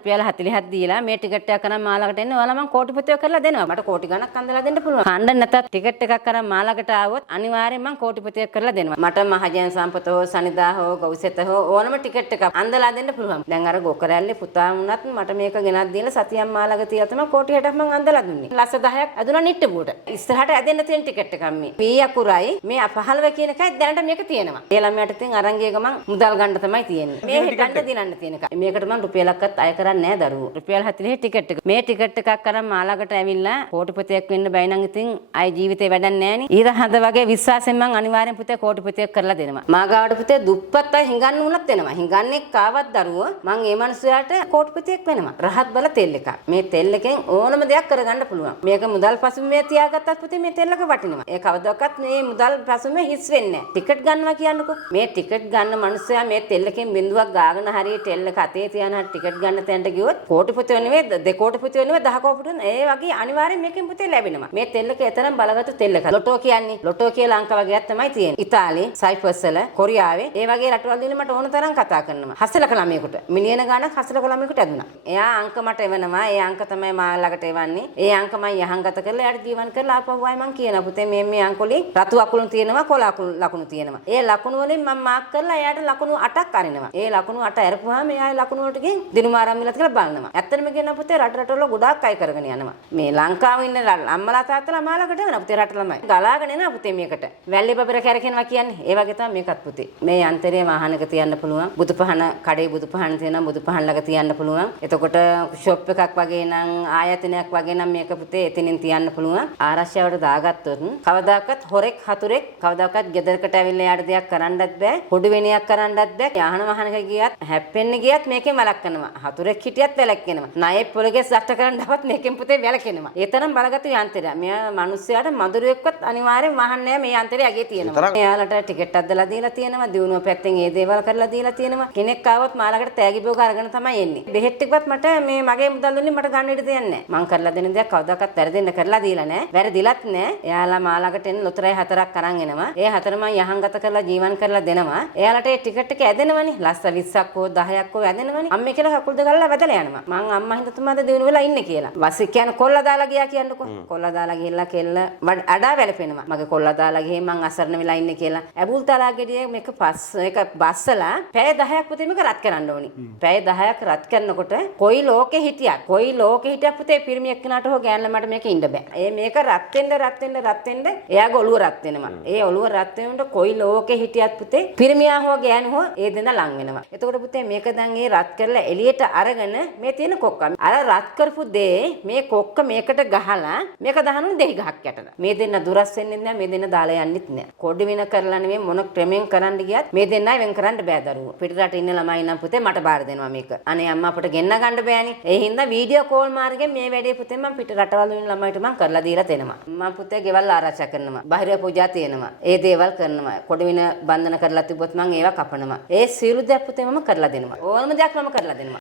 රුපියල් 40ක් දීලා මේ ටිකට් එකක් කරන් මාළකට එන්න ඔයාලා මං කෝටිපතිව කරලා දෙනවා. මට කෝටි ගණක් අන්දලා දෙන්න පුළුවන්. කණ්ඩ නැතත් ටිකට් එකක් කරන් මාළකට ආවොත් අනිවාර්යෙන් මං කෝටිපතිව කරලා දෙනවා. මට මහජන සම්පත හෝ සනිදා හෝ ගෞසෙත හෝ ඕනම ටිකට් එකක් අන්දලා දෙන්න පුළුවන්. දැන් අර ගොකරැල්ලේ පුතා වුණත් මට මේක ගෙනත් දීලා සතියක් මාළක තියලා තමයි කෝටි 60ක් මං අන්දලා දුන්නේ. ලස්ස 10ක් ඇදුණා නිට්ටපුවට. ඉස්සරහට ඇදෙන්න තියෙන ටිකට් එකක් මේ. මේ අකුරයි මේ 15 කියන එකයි දැනට මේක තියෙනවා. ඒ ළමයාට ඉතින් අරන් ගිය ගමන් මුදල් ගන්න තමයි තියෙන්නේ. මේ හෙටන්න දිනන්න තියෙන එක. මේකට මං රුපියලක්වත් අය කරන්නේ නැහැ දරුවෝ. රුපියල් 40 ටිකට් එක. මේ ටිකට් එකක් කරන් මාළකට ඇවිල්ලා කෝටිපතියක් වෙන්න බැයි නම් ඉතින් ආයි ජීවිතේ වැඩක් නැහැ නේ. ඊර හඳ වගේ විශ්වාසයෙන් මං අනිවාර්යෙන් පුතේ කෝටිපතියක් කරලා දෙනවා. මාගාවට පුතේ දුප්පත් අය හිඟන්න උනත් වෙනවා. හිඟන්නේ කාවත් දරුවෝ මං ඒ මනුස්සයාට කෝටිපතියක් වෙනවා. රහත් බල තෙල් එකක්. මේ තෙල් එකෙන් ඕනම දෙයක් කරගන්න පුළුවන්. මේක මුදල් පසුබිමේ තියාගත්තත් පුතේ මේ තෙල් එක වටිනවා. ඒ කවදාවත් මේ මුදල් පසුබිමේ හිස් වෙන්නේ නැහැ. ටිකට් ගන්නවා කියන්නකෝ. මේ ටිකට් ගන්න මනුස්සයා මේ තෙල් එකෙන් බින්දුවක් ගාගෙන හරිය තෙල් එක අතේ තියන ටිකට් ගන්න තැනට ගියොත් කෝටිපතිය නෙවෙයි 2 කෝටිපතිය නෙවෙයි 10 කෝටිපතිය ඒ වගේ අනිවාර්යෙන් මේකෙන් පුතේ ලැබෙනවා. මේ තෙල් එක එතරම් බලගත්තු තෙල් එකක්. ලොටෝ කියන්නේ ලොටෝ කියලා අංක වගේක් තමයි තියෙන්නේ. ඉතාලි, සයිප්‍රස් වල, කොරියාවේ ඒ වගේ රටවල් වල මට ඕන තරම් කතා කරනවා. හසලක ළමයෙකුට මිලියන ගණක් හසලක ළමයෙකුට ඇදුණා. එයා අංක මට එවනවා. ඒ අංක තමයි මා ළඟට එවන්නේ. ඒ අංක මම යහංගත කරලා එයාට ජීවන් කරලා ආපහු ආයි මං කියනවා පුතේ මේ අංක වලින් රතු අකුණු තියෙනවා කොළ ලකුණු තියෙනවා. ඒ ලකුණු වලින් මම මාක් කරලා එයාට ලකුණු 8ක් අරිනවා. ඒ ලකුණු 8 අරපුවාම එයා ලකුණු වලට ගිහින් දිනුමාරම් මිලත් කියලා බලනවා. ඇත්තටම කියනවා පුතේ රටවල ගොඩාක් අය කරගෙන යනවා. මේ ලංකාවේ ඉන්න අම්මලා තාත්තලා මාළකට එනවා පුතේ රට ළමයි. ගලාගෙන එනවා පුතේ මේකට. වැල්ලේ බබර කැරකෙනවා කියන්නේ. ඒ වගේ තමයි මේකත් පුතේ. මේ යන්ත්‍රයේ වාහනක තියන්න පුළුවන්. බුදුපහන කඩේ බුදුපහන තියෙනවා බුදුපහන ළඟ තියන්න පුළුවන්. එතකොට ෂොප් එකක් වගේ නම් ආයතනයක් වගේ නම් මේක පුතේ එතනින් තියන්න පුළුවන්. ආරක්ෂාවට දාගත්තොත් කවදාකවත් හොරෙක් හතුරෙක් කවදාකවත් ගෙදරකට ඇවිල්ලා යාට දෙයක් කරන්නත් බෑ. පොඩු වෙනියක් කරන්නත් බෑ. යාහන වාහනක ගියත් හැප්පෙන්න ගියත් මේකෙන් වළක්වනවා. හතුරෙක් හිටියත් වැළක්වෙනවා. ණයෙක් පොලගේ සට්ට කරන්නවත් මේකෙන් පුතේ වැළකෙනවා. ඒ තරම් බලගත්තු යන්ත්‍රයක්. මෙයා මිනිස්සයාට මధుරයෙක්වත් අනිවාර්යෙන් වහන්නේ මේ යන්ත්‍රය අගේ තියෙනවා. එයාලට ටිකට් අදලා දීලා තියෙනවා. දිනුව පැත්තෙන් ඒ දේවල් කරලා දීලා තියෙනවා. කෙනෙක් ආවොත් මාළකට තෑගි බෝග අරගෙන තමයි එන්නේ. බෙහෙත් ටිකවත් මට මේ මගේ මුදල් වලින් මට ගන්න ඉඩ දෙන්නේ නැහැ. මං කරලා දෙන දේක් කවදාකවත් වැරදෙන්න කරලා දීලා නැහැ. වැරදිලත් නැහැ. එයාලා මාළකට එන්න ලොතරැයි 4ක් අරන් එනවා. ඒ 4 මං යහංගත කරලා ජීවන් කරලා දෙනවා. එයාලට ඒ ටිකට් එක ඇදෙනවනේ. ලස්ස 20ක් හෝ 10ක් හෝ ඇදෙනවනේ. අම්මේ කියලා කකුල් දෙක ගල්ලා වැදලා යනවා. මං අම්මා හින්දා තමයි දිනු වෙලා ඉන්නේ කියලා. වස් කියන්නේ කොල්ල දාලා ගියා කියන්නකෝ. කොල්ල දාලා ගිහිල්ලා කෙල්ල අඩා වැළපෙනවා. මගේ කොල්ල දාලා ගිහින් මං අසරණ වෙලා ඉන්නේ කියලා. ඇබුල් තාලා ගෙඩියේ මේක ඒක බස්සලා පැය 10ක් පුතේ මේක රත් කරන්න ඕනි. පැය 10ක් රත් කරනකොට කොයි ලෝකේ හිටියත් පුතේ පිරිමි එක්කනට හෝ ගෑන් ළමයට මේක ඉන්න බෑ. මේක රත් වෙන්න එයාගේ ඔළුව රත් වෙනවා. ඒ ඔළුව රත් වෙනකොට කොයි ලෝකේ හිටියත් පුතේ පිරිමියා හෝ ගෑනු හෝ ඒ දෙන්න ලං වෙනවා. එතකොට පුතේ මේක දැන් ඒ රත් කරලා එළියට අරගෙන මේ තියෙන කොක්ක අර රත් කරපු දේ මේ කොක්ක මේකට ගහලා මේක දහනුනේ දෙහි ගහක් යටට. මේ දෙන්න දුරස් වෙන්නේ නැහැ. මේ දෙන්න දාලා යන්නෙත් නැහැ. කොඩි වින කරලා නෙමෙයි මොන ක්‍රමෙන් කරන්න ගියත් මේ දෙන්නයි වෙන් කරන්න බෑ දරුවෝ. පිටරට ඉන්න ළමයි නම් පුතේ මට බාර දෙනවා මේක. අනේ අම්මා අපට ගෙන්න ගන්න බෑනේ. ඒ හින්දා වීඩියෝ කෝල් මාර්ගයෙන් මේ වැඩේ පුතේ මම පිට රටවල් වලින් ළමයිට මම කරලා දීලා දෙනවා. මම පුතේ ගෙවල් ආරක්ෂා කරනවා. බාහිර පූජා තියෙනවා. ඒ දේවල් කරනවා. කොඩි වින බන්ධන කරලා තිබ්බොත් මම ඒවා කපනවා. ඒ සියලු දේ පුතේ මම කරලා දෙනවා. ඕනම දෙයක් මම කරලා දෙනවා.